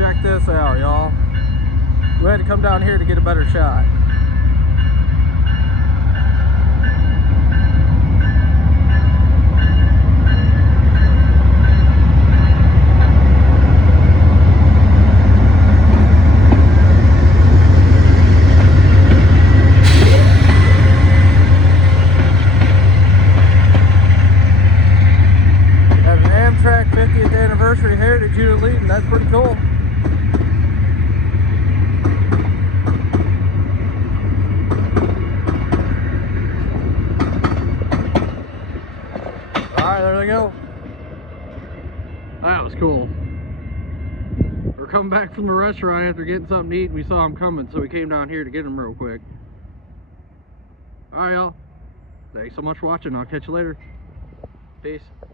Check this out, y'all. We had to come down here to get a better shot. Got an Amtrak 50th anniversary heritage unit leading. That's pretty cool. Alright, there they go. That was cool. We're coming back from the restaurant after getting something to eat. We saw them coming, so we came down here to get them real quick. Alright, y'all. Thanks so much for watching. I'll catch you later. Peace.